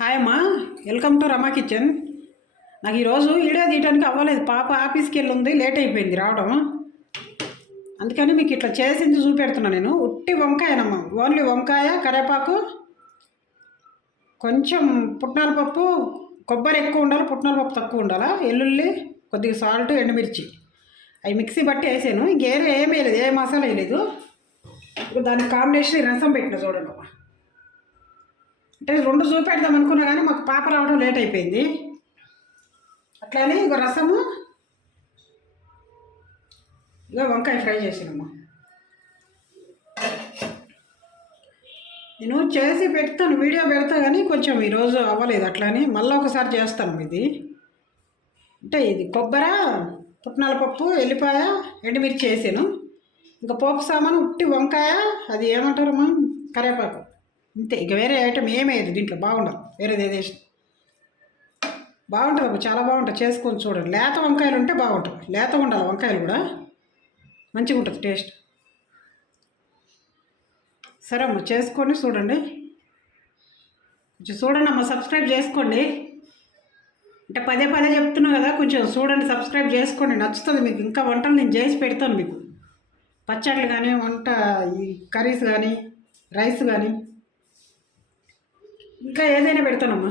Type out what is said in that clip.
Hi అమ్మా, welcome to Rama kitchen. నాకు ఈరోజు వీడియో తీయడానికి అవ్వలేదు. పాప ఆఫీస్కి వెళ్ళి ఉంది, లేట్ అయిపోయింది రావడం. అందుకని మీకు ఇట్లా చేసింది చూపెడుతున్నా. నేను ఉట్టి వంకాయనమ్మా, ఓన్లీ వంకాయ, కరివేపాకు, కొంచెం పుట్నాల పప్పు, కొబ్బరి ఎక్కువ ఉండాలి, పుట్నాల పప్పు తక్కువ ఉండాలా, వెల్లుల్లి, కొద్దిగా సాల్ట్, ఎండుమిర్చి అవి మిక్సీ బట్టి వేసాను. ఇంకేం ఏమీ వేయలేదు, ఏ మసాలా వేయలేదు. ఇప్పుడు దానికి కాంబినేషన్ రసం పెట్టిన చూడండి అమ్మా. అంటే రెండు చూపెడదాం అనుకున్నా కానీ మాకు పాప రావడం లేట్ అయిపోయింది. అట్లానే ఇక రసము, ఇక వంకాయ ఫ్రై చేసినమ్మా. నేను చేసి పెడతాను, వీడియో పెడతా కానీ కొంచెం ఈరోజు అవ్వలేదు. అట్లానే మళ్ళీ ఒకసారి చేస్తాను. ఇది అంటే ఇది కొబ్బరి, పుట్నాల పప్పు, ఎల్లిపాయ, ఎండుమిర్చి వేసాను. ఇంకా పోపు సామాను ఉట్టి వంకాయ, అది ఏమంటారమ్మా, కరివేపాకు, అంతే. ఇక వేరే ఐటమ్ ఏమేది దీంట్లో. బాగుండదు, వేరేది ఏదేసి బాగుంటుంది అమ్మ, చాలా బాగుంటుంది. చేసుకొని చూడండి. లేత వంకాయలు ఉంటే బాగుంటుంది, లేత ఉండాలి వంకాయలు కూడా, మంచిగా ఉంటుంది టేస్ట్. సరే అమ్మ, చేసుకొని చూడండి. కొంచెం చూడండి అమ్మ, సబ్స్క్రైబ్ చేసుకోండి. అంటే పదే పదే చెప్తున్నా కదా, కొంచెం చూడండి, సబ్స్క్రైబ్ చేసుకోండి. నచ్చుతుంది మీకు. ఇంకా వంటలు నేను చేసి పెడతాను మీకు. పచ్చళ్ళు కానీ, వంట, ఈ కర్రీస్ కానీ, రైస్ కానీ, ఇంకా ఏదైనా పెడతానమ్మా.